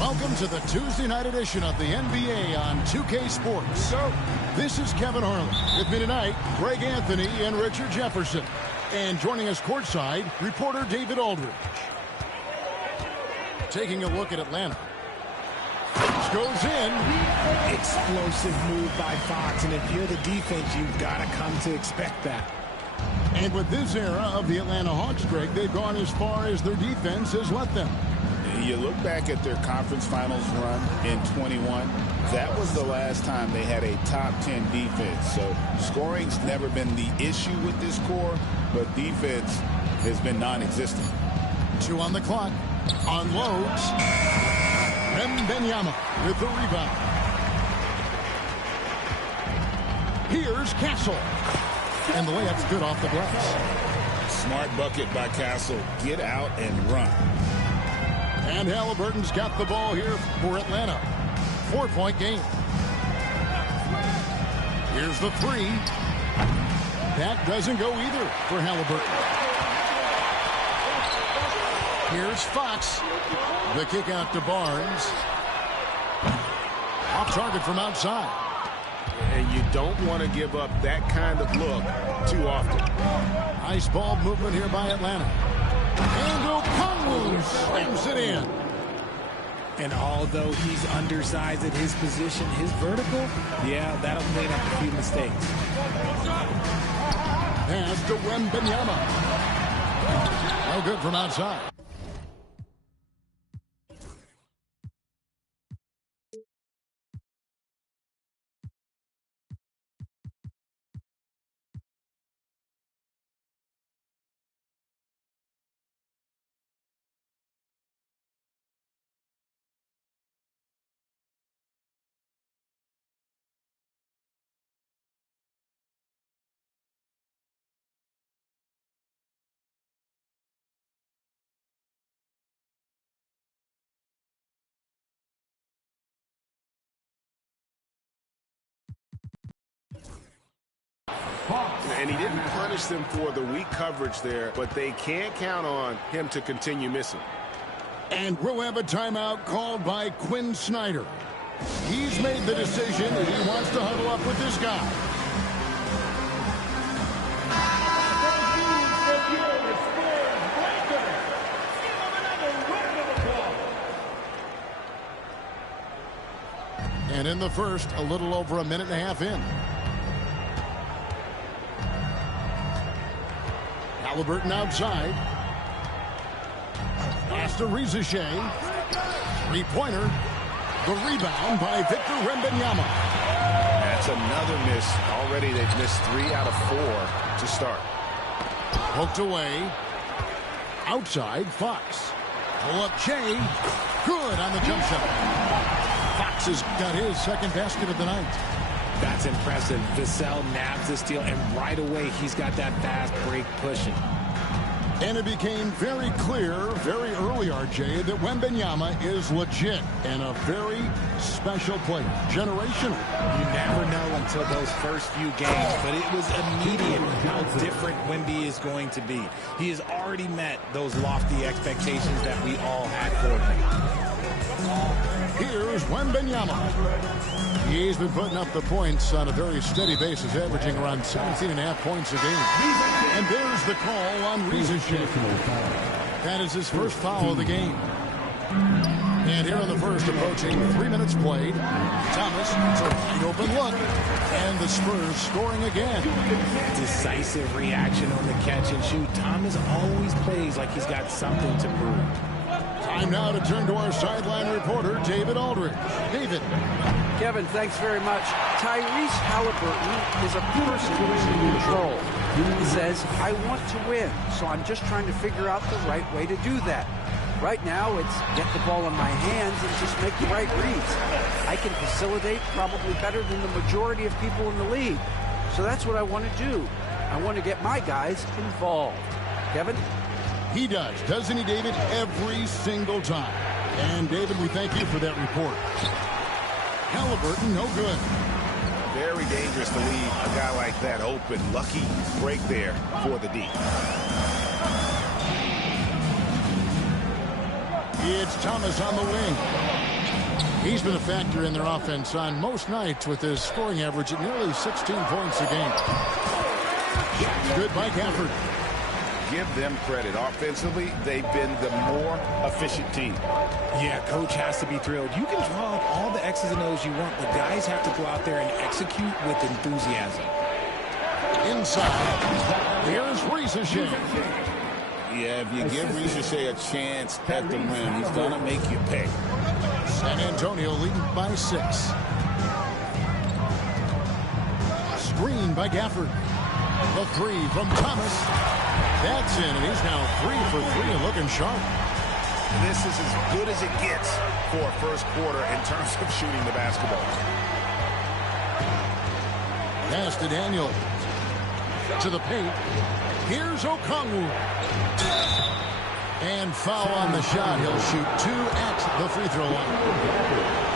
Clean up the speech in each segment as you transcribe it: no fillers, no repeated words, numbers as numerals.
Welcome to the Tuesday night edition of the NBA on 2K Sports. This is Kevin Harlan. With me tonight, Greg Anthony and Richard Jefferson. And joining us courtside, reporter David Aldridge. Taking a look at Atlanta. Goes in. Explosive move by Fox, and if you're the defense, you've got to come to expect that. And with this era of the Atlanta Hawks, Greg, they've gone as far as their defense has let them. You look back at their conference finals run in 21, that was the last time they had a top 10 defense. So scoring's never been the issue with this core, but defense has been non-existent. 2 on the clock. Unloads. Wembanyama with the rebound. Here's Castle. And the layup's good off the glass. Smart bucket by Castle. Get out and run. And Halliburton's got the ball here for Atlanta. 4-point game. Here's the three. That doesn't go either for Halliburton. Here's Fox. The kick out to Barnes. Off target from outside. And you don't want to give up that kind of look too often. Nice ball movement here by Atlanta. And Okongwu slams it in. And although he's undersized at his position, his vertical, yeah, that'll clean up a few mistakes. Pass to Wembanyama. No good from outside. And he didn't punish them for the weak coverage there, but they can't count on him to continue missing. And we'll have a timeout called by Quinn Snyder. He's made the decision that he wants to huddle up with this guy. And in the first, a little over a minute and a half in. Halliburton outside. Pass to Rizichet. Three-pointer. The rebound by Victor Wembanyama. That's another miss. Already they've missed 3 out of 4 to start. Poked away. Outside, Fox. Pull up Jay. Good on the jump shot. Fox has got his second basket of the night. That's impressive. Vassell nabs the steal, and right away he's got that fast break pushing. And it became very clear, very early, RJ, that Wembanyama is legit and a very special player. Generational. You never know until those first few games, but it was immediate how different Wemby is going to be. He has already met those lofty expectations that we all had for him. Here's Wembanyama. He's been putting up the points on a very steady basis, averaging around 17.5 points a game. And there's the call on Rizichet. That is his first foul of the game. And here in the first, approaching 3 minutes played, Thomas, it's a wide open look. And the Spurs scoring again. Decisive reaction on the catch and shoot. Thomas always plays like he's got something to prove. Time now to turn to our sideline reporter, David Aldridge. David. Kevin, thanks very much. Tyrese Halliburton is a person who's in control. He says, I want to win, so I'm just trying to figure out the right way to do that. Right now, it's get the ball in my hands and just make the right reads. I can facilitate probably better than the majority of people in the league. So that's what I want to do. I want to get my guys involved. Kevin? He does, doesn't he, David? Every single time. And, David, we thank you for that report. Halliburton, no good. Very dangerous to leave a guy like that open. Lucky break there for the D. It's Thomas on the wing. He's been a factor in their offense on most nights with his scoring average at nearly 16 points a game. Good by Gafford. Give them credit. Offensively, they've been the more efficient team. Yeah, coach has to be thrilled. You can draw up all the X's and O's you want, but guys have to go out there and execute with enthusiasm. Inside, here's Rieseshay. Yeah, if you give Rieseshay a chance at the rim, he's going to make you pay. San Antonio leading by 6. Screen by Gafford. The 3 from Thomas. That's in, and he's now 3 for 3 and looking sharp. This is as good as it gets for a first quarter in terms of shooting the basketball. Pass to Daniel. To the paint. Here's Okongwu. And foul on the shot. He'll shoot 2 at the free throw line.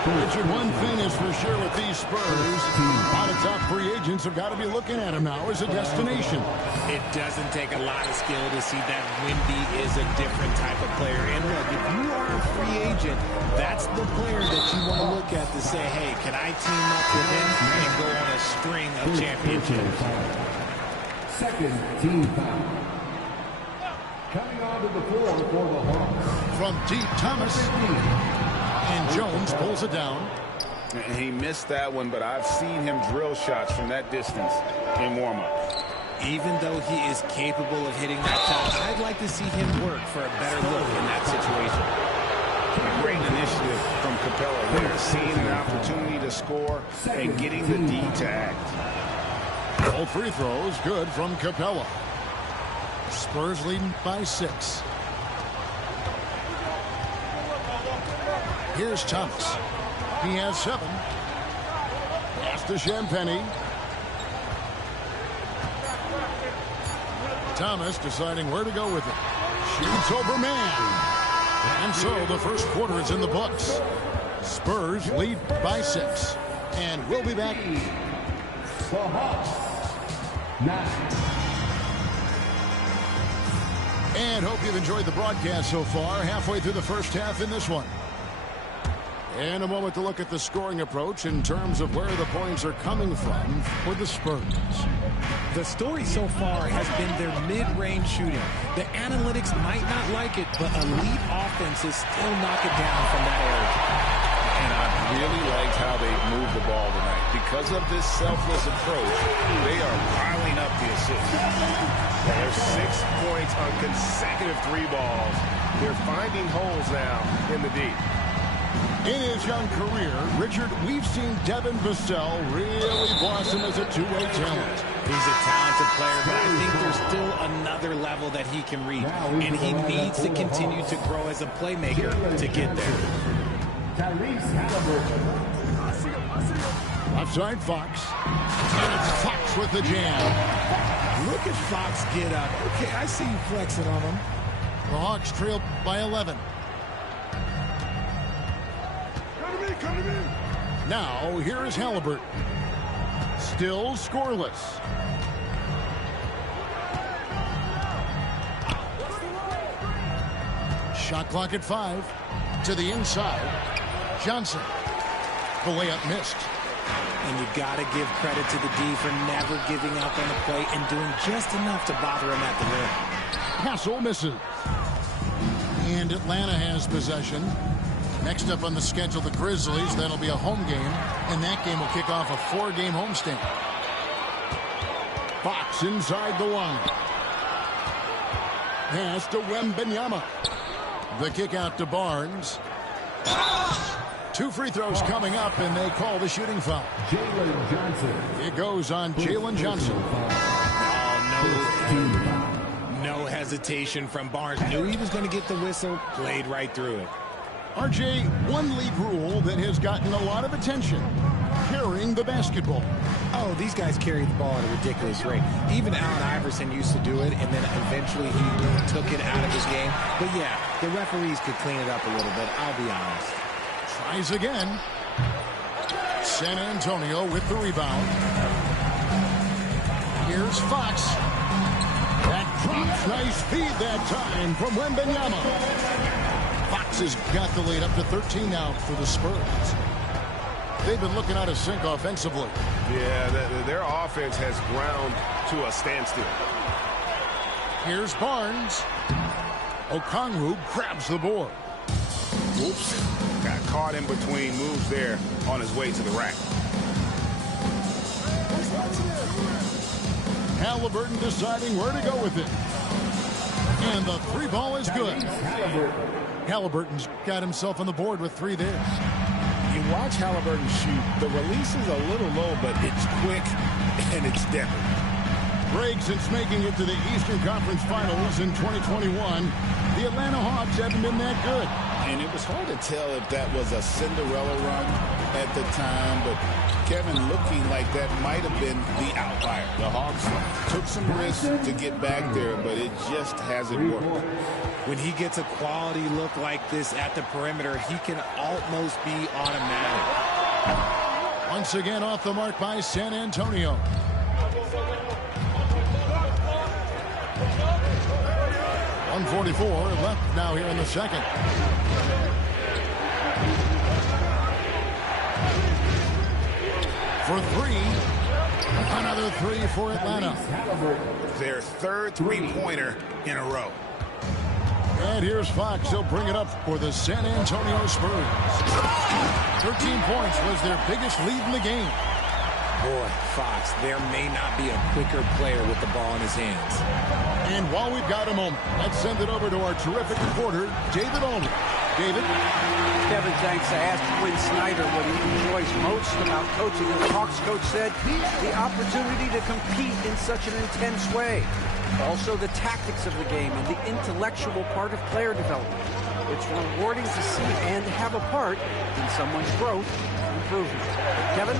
Richard, one thing is for sure with these Spurs, a lot of top free agents have got to be looking at him now as a destination. It doesn't take a lot of skill to see that Wemby is a different type of player. And look, if you are a free agent, that's the player that you want to look at to say, hey, can I team up with him and go on a string of championships? Second team foul. Coming onto the floor for the Hawks. From deep, Thomas. And Jones pulls it down. And he missed that one, but I've seen him drill shots from that distance in warm-up. Even though he is capable of hitting that shot, I'd like to see him work for a better look in that situation. A great initiative from Capella there, seeing an opportunity to score and getting the D to act. All free throws good from Capella. Spurs leading by 6. Here's Thomas. He has 7. Pass to Champagny. Thomas deciding where to go with it. Shoots over man. And so the first quarter is in the books. Spurs lead by 6. And we'll be back. The Hawks 9. And hope you've enjoyed the broadcast so far. Halfway through the first half in this one. And a moment to look at the scoring approach in terms of where the points are coming from for the Spurs. The story so far has been their mid-range shooting. The analytics might not like it, but elite offenses still knock it down from that area. And I really liked how they moved the ball tonight. Because of this selfless approach, they are piling up the assists. There's 6 points on consecutive 3 balls. They're finding holes now in the D. In his young career, Richard, we've seen Devin Vassell really blossom as a two-way talent. He's a talented player, but I think there's still another level that he can reach. And he needs to continue to grow as a playmaker to get there. Left side, Fox. And it's Fox with the jam. Look at Fox get up. Okay, I see you flexing on him. The Hawks trail by 11. Come to me. Now, here is Halliburton. Still scoreless. Shot clock at 5. To the inside. Johnson. The layup missed. And you got to give credit to the D for never giving up on the play and doing just enough to bother him at the rim. Hassel misses. And Atlanta has possession. Next up on the schedule, the Grizzlies. That'll be a home game, and that game will kick off a 4-game homestand. Fox inside the line. Pass to Wembanyama. The kick out to Barnes. 2 free throws coming up, and they call the shooting foul. Jalen Johnson. It goes on Jalen Johnson. No hesitation from Barnes. Knew he was going to get the whistle, played right through it. RJ, one league rule that has gotten a lot of attention, carrying the basketball. Oh, these guys carry the ball at a ridiculous rate. Even Allen Iverson used to do it, and then eventually he took it out of his game. But yeah, the referees could clean it up a little bit, I'll be honest. Tries again. San Antonio with the rebound. Here's Fox. That drops. Nice feed that time from Wembanyama. Fox has got the lead up to 13 now for the Spurs. They've been looking out of sync offensively. Yeah, their offense has ground to a standstill. Here's Barnes. Okongwu grabs the board. Oops. Got caught in between moves there on his way to the rack. Halliburton deciding where to go with it. And the three ball is good. Halliburton's got himself on the board with 3 there. You watch Halliburton shoot. The release is a little low, but it's quick and it's deadly. Greg, since making it to the Eastern Conference Finals in 2021, the Atlanta Hawks haven't been that good. And it was hard to tell if that was a Cinderella run at the time, but Kevin looking like that might have been the outlier. The Hawks took some risks to get back there, but it just hasn't worked. When he gets a quality look like this at the perimeter, he can almost be automatic. Once again off the mark by San Antonio. .144 left now here in the second. For 3. Another 3 for Atlanta. Their third three-pointer in a row. And here's Fox. He'll bring it up for the San Antonio Spurs. 13 points was their biggest lead in the game. Boy, Fox, there may not be a quicker player with the ball in his hands. And while we've got a moment, let's send it over to our terrific reporter, David Aldridge. David? Kevin, thanks. I asked Quinn Snyder what he enjoys most about coaching, and the Hawks coach said the opportunity to compete in such an intense way. Also, the tactics of the game and the intellectual part of player development. It's rewarding to see and have a part in someone's growth and improvement. Kevin?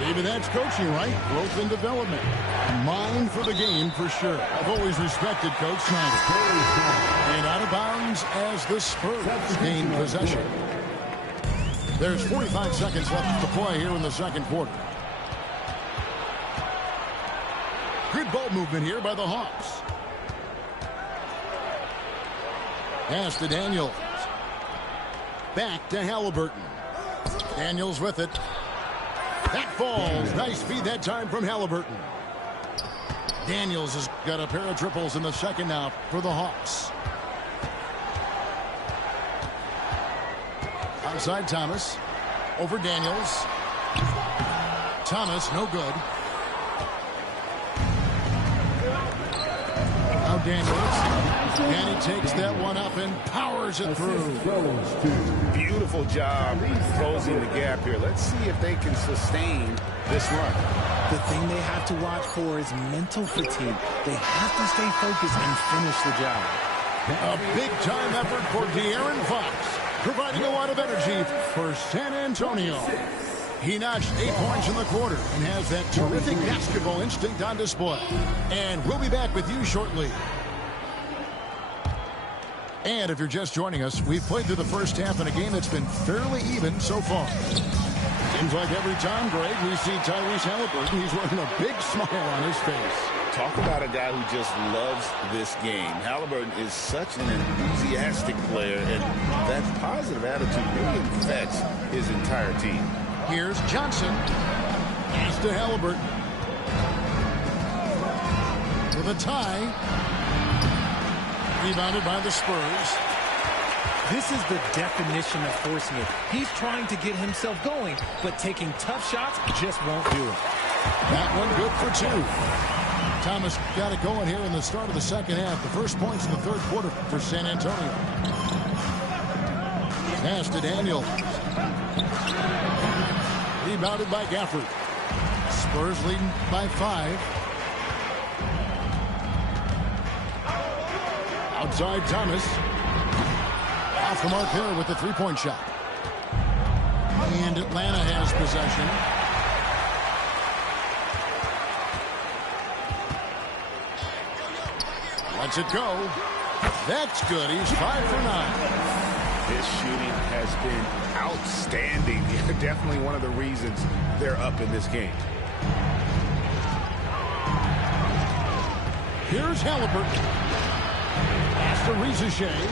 David, that's coaching, right? Growth and development. Mind for the game, for sure. I've always respected Coach Snyder. And out of bounds as the Spurs gain possession. There's 45 seconds left to play here in the second quarter. Good ball movement here by the Hawks. Pass to Daniels. Back to Halliburton. Daniels with it. That falls. Nice feed that time from Halliburton. Daniels has got a pair of triples in the second now for the Hawks. Outside Thomas. Over Daniels. Thomas, no good. Now Daniels. And he takes that one up and powers it through. Beautiful job closing the gap here. Let's see if they can sustain this run. The thing they have to watch for is mental fatigue. They have to stay focused and finish the job. A big-time effort for De'Aaron Fox, providing a lot of energy for San Antonio. He notched 8 points in the quarter and has that terrific basketball instinct on display. And we'll be back with you shortly. And if you're just joining us, we've played through the first half in a game that's been fairly even so far. Seems like every time, Greg, we see Tyrese Halliburton, he's wearing a big smile on his face. Talk about a guy who just loves this game. Halliburton is such an enthusiastic player, and that positive attitude really affects his entire team. Here's Johnson. Pass to Halliburton. With a tie. Rebounded by the Spurs. This is the definition of forcing it. He's trying to get himself going, but taking tough shots just won't do it. That one good for 2. Thomas got it going here in the start of the second half. The first points in the third quarter for San Antonio. Pass to Daniels. Rebounded by Gafford. Spurs leading by 5. Outside Thomas. Off the mark there with the three-point shot. And Atlanta has possession. Lets it go. That's good. He's 5 for 9. His shooting has been outstanding. Definitely one of the reasons they're up in this game. Here's Halliburton. Pass to Rizichet.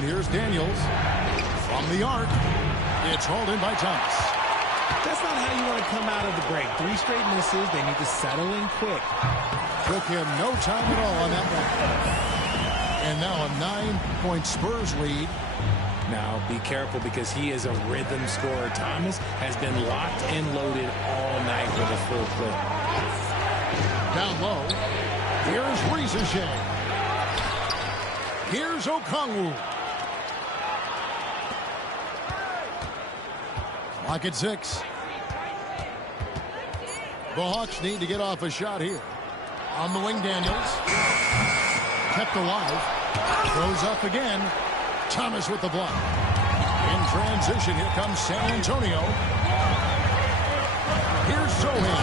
And here's Daniels from the arc. It's hauled in by Thomas. That's not how you want to come out of the break. 3 straight misses. They need to settle in quick. Took him no time at all on that one. And now a 9-point Spurs lead. Now, be careful because he is a rhythm scorer. Thomas has been locked and loaded all night with a full clip. Down low. Here's Rizashea. Here's Okongwu. Clock at 6. The Hawks need to get off a shot here. On the wing, Daniels. Kept alive. Throws up again. Thomas with the block. In transition, here comes San Antonio. Here's Sohan.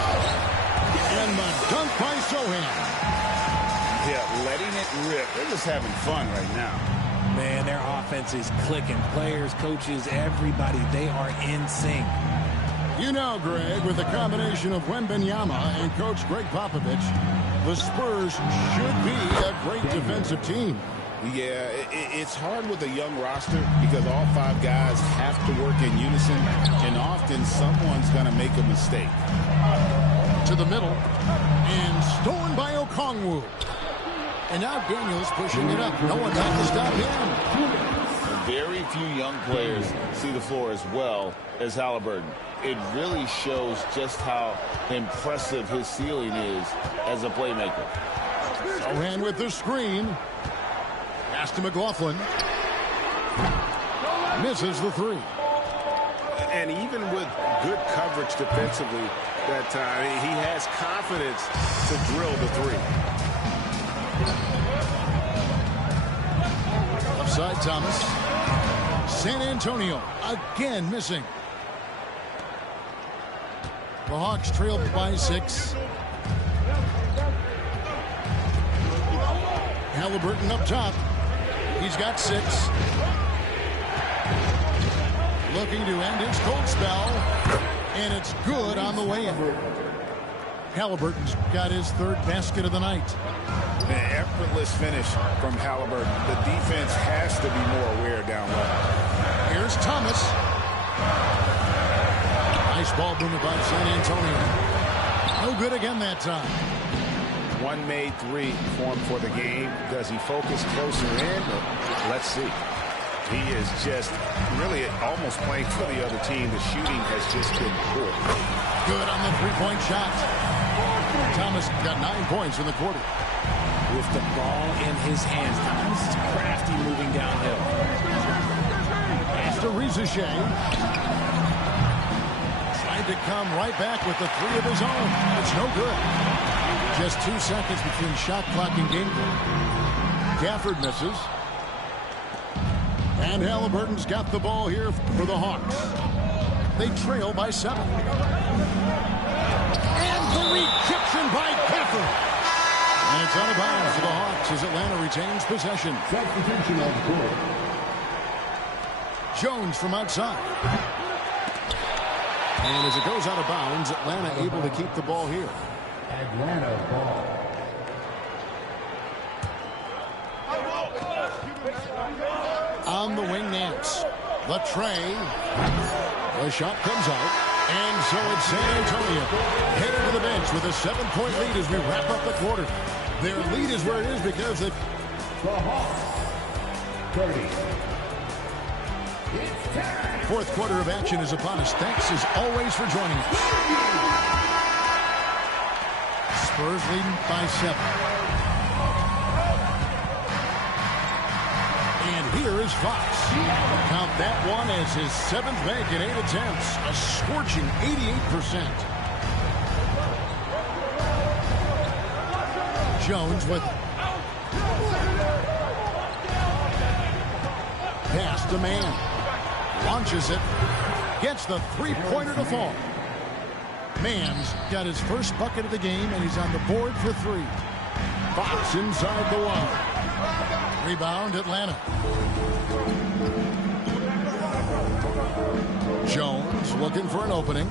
And the dunk by Sohan. Yeah, letting it rip. They're just having fun right now. Man, their offense is clicking. Players, coaches, everybody, they are in sync. You know, Greg, with the combination of Wembanyama and Coach Greg Popovich, the Spurs should be a great defensive team. Yeah, it's hard with a young roster because all 5 guys have to work in unison, and often someone's going to make a mistake. To the middle, and stolen by Okongwu. And now Daniels pushing it up. No one back to stop him. Very few young players see the floor as well as Halliburton. It really shows just how impressive his ceiling is as a playmaker. Sohan with the screen. Pass to McLaughlin. Misses the 3. And even with good coverage defensively that time, he has confidence to drill the 3. Upside Thomas. San Antonio again missing. The Hawks trailed by 6. Halliburton up top. He's got 6. Looking to end his cold spell. And it's good on the way in. Halliburton's got his 3rd basket of the night. An effortless finish from Halliburton. The defense has to be more aware down low. Here's Thomas. Nice ball movement by San Antonio. No good again that time. One made 3 formed for the game. Does he focus closer in? Let's see. He is just really almost playing for the other team. The shooting has just been poor. Good on the 3-point shot. Thomas got 9 points in the quarter. With the ball in his hands, Thomas is crafty moving downhill. Pass to Rizashea. Tried to come right back with the 3 of his own. It's no good. Just 2 seconds between shot clock and game clock. Gafford misses. And Halliburton's got the ball here for the Hawks. They trail by 7. And the rejection by Gafford. And it's out of bounds to the Hawks as Atlanta retains possession. Substitution on the court. Jones from outside. And as it goes out of bounds, Atlanta able to keep the ball here. Atlanta ball. On the wing, Nance. The tray. The shot comes out. And so it's San Antonio headed to the bench with a 7-point lead as we wrap up the quarter. Their lead is where it is because of The Hawks. 30. It's time. fourth quarter of action is upon us. Thanks as always for joining us. Spurs leading by 7. And here is Fox. Count that one as his 7th make in 8 attempts. A scorching 88%. Jones with it. Pass to man. Launches it. Gets the 3-pointer to fall. Mann's got his first bucket of the game, and he's on the board for 3. Fox inside the 1. Rebound, Atlanta. Jones looking for an opening.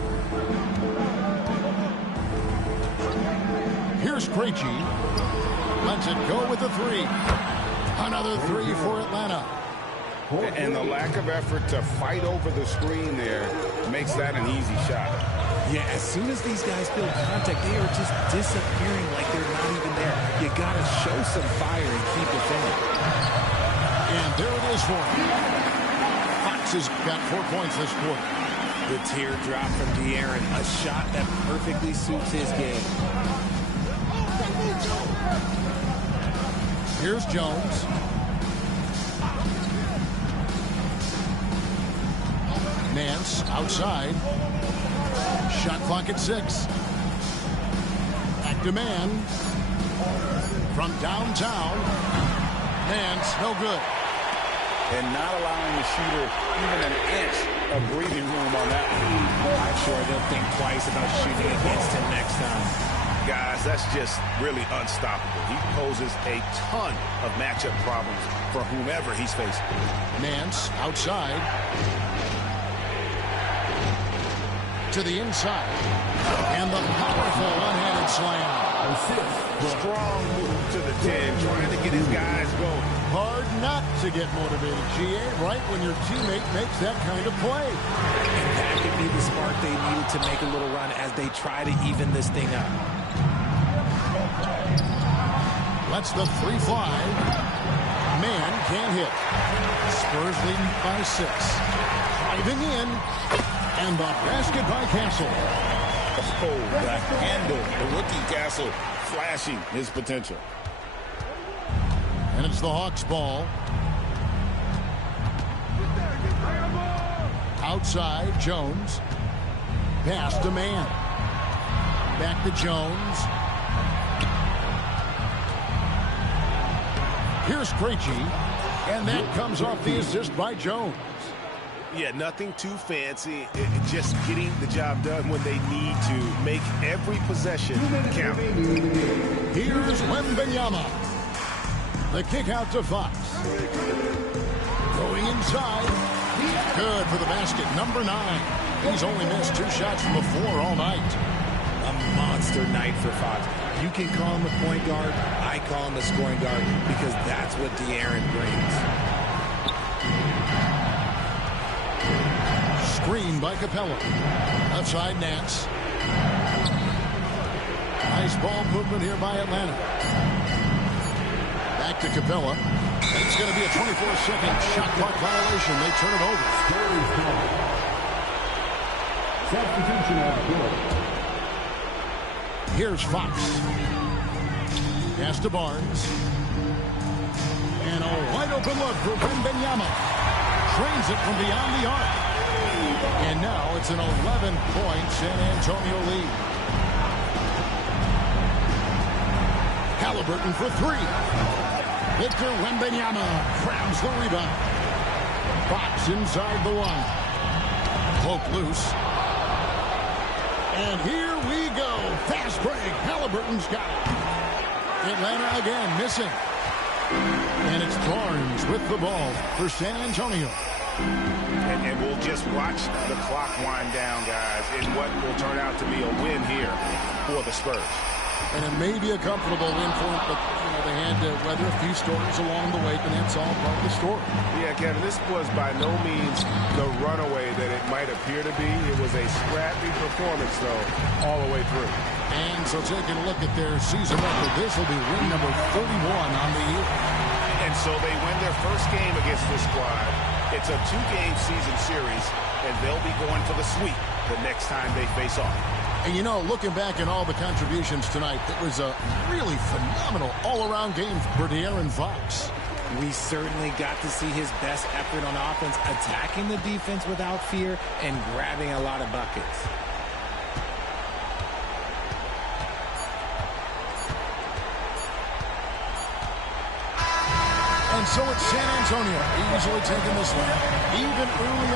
Here's Krejci. Lets it go with the 3. Another 3 for Atlanta. And the lack of effort to fight over the screen there makes that an easy shot. Yeah, as soon as these guys feel contact, they are just disappearing like they're not even there. You got to show some fire and keep defending. And there it is for him. Fox has got 4 points this quarter. The teardrop from De'Aaron, a shot that perfectly suits his game. Here's Jones. Nance outside. Shot clock at 6. Back to man. From downtown. Nance, no good. And not allowing the shooter even an inch of breathing room on that one. I'm sure they'll think twice about shooting against him next time. Guys, that's just really unstoppable. He poses a ton of matchup problems for whomever he's facing. Nance outside. To the inside. And the powerful one-handed slam. Strong move to the 10, trying to get his guys going. Hard not to get motivated, GA, right when your teammate makes that kind of play. And that could be the spark they needed to make a little run as they try to even this thing up. Lets the 3 fly. Man can't hit. Spurs leading by 6. Driving in. And the basket by Castle. Oh, the handle. The rookie Castle flashing his potential. And it's the Hawks' ball. Outside, Jones. Pass to Man. Back to Jones. Here's Krejci. And that comes off the assist by Jones. Yeah, nothing too fancy. Just getting the job done when they need to. Make every possession count. Here's Wembanyama. The kick out to Fox. Going inside. Good for the basket. Number 9. He's only missed 2 shots from the floor all night. A monster night for Fox. You can call him a point guard. I call him a scoring guard because that's what De'Aaron brings. Screen by Capella. Outside Nance. Nice ball movement here by Atlanta. Back to Capella. And it's going to be a 24-second shot clock violation. They turn it over. Substitution on good. Here's Fox. Pass to Barnes. And a wide open look for Wembanyama. Trains it from beyond the arc. And now it's an 11-point San Antonio lead. Halliburton for 3. Victor Wembanyama grabs the rebound. Fox inside the 1. Cloak loose. And here we go. Fast break. Halliburton's got it. Atlanta again missing. And it's Barnes with the ball for San Antonio. And we'll just watch the clock wind down, guys, in what will turn out to be a win here for the Spurs. And it may be a comfortable win for them, but they had to weather a few storms along the way, and that's all part of the story. Yeah, Kevin, this was by no means the runaway that it might appear to be. It was a scrappy performance, though, all the way through. And so taking a look at their season record, this will be win number 31 on the year. And so they win their first game against this squad. It's a 2-game season series, and they'll be going for the sweep the next time they face off. And, looking back at all the contributions tonight, it was a really phenomenal all-around game for De'Aaron Fox. We certainly got to see his best effort on offense, attacking the defense without fear and grabbing a lot of buckets. And so it's San Antonio easily taking this one, even early on.